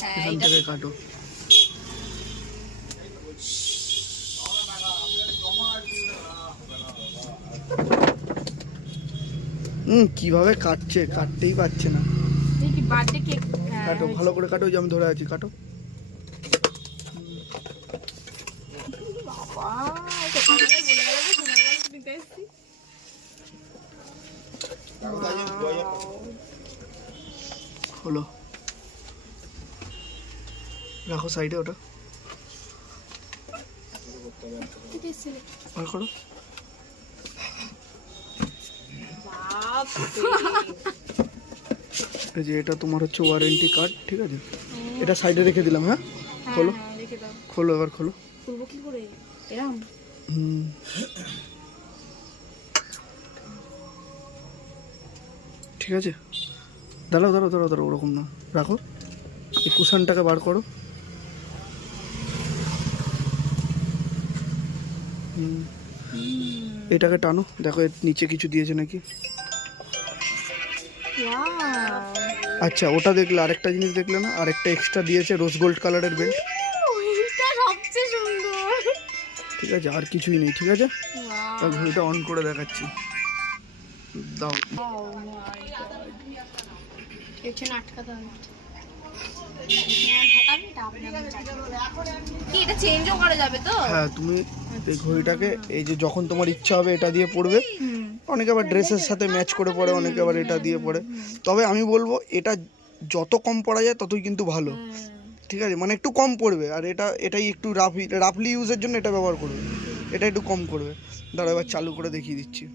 হ্যাঁ এখান থেকে কাটো। হুম কীভাবে কাটছে? কাটতেই পারছে না। কেক কাটো ভালো করে কাটো যে আমি ধরে আছি কাটো। বাবা রাখো সাইডে ওটা। বার করো। এই যে এটা তোমার হচ্ছে ওয়ারেন্টি কার্ড ঠিক আছে? এটা সাইডে রেখে দিলাম হ্যাঁ? খোলো। হ্যাঁ রেখে দাও। খোলো এবার খোলো। কি করে? এরম? হুম। ঠিক আছে? দাঁড়াও দাঁড়াও দাঁড়াও দাঁড়াও ওরকম না। রাখো। এই কুশনটাকে বার করো। এটাকে টানো। দেখো এর নিচে কিছু দিয়েছে নাকি? আচ্ছা ওটা দেখলে আরেকটা জিনিস দেখলে না? আরেকটা এক্সট্রা দিয়েছে রোজ গোল্ড কালারের বেল্ট ওইটা সবচেয়ে সুন্দর। ঠিক আছে আর কিছুই নেই ঠিক আছে? তা ঘড়িটা অন করে দেখাচ্ছি। দাও। আটকাতে কি, এটা চেঞ্জও করা যাবে তো? হ্যাঁ তুমি এই ঘড়িটাকে, এই যে যখন তোমার ইচ্ছা হবে এটা দিয়ে পড়বে। অনেকে আবার ড্রেসের সাথে ম্যাচ করে পড়ে, অনেকে আবার এটা দিয়ে পড়ে। তবে আমি বলব, এটা যত কম পড়া যায়, ততই কিন্তু ভালো। ঠিক আছে? মানে একটু কম পড়বে, আর এটা, এটাই একটু রাফ রাফলি ইউজের জন্য এটা ব্যবহার করবে। এটা একটু কম করবে। দাঁড়া এবার চালু করে দেখিয়ে দিচ্ছি।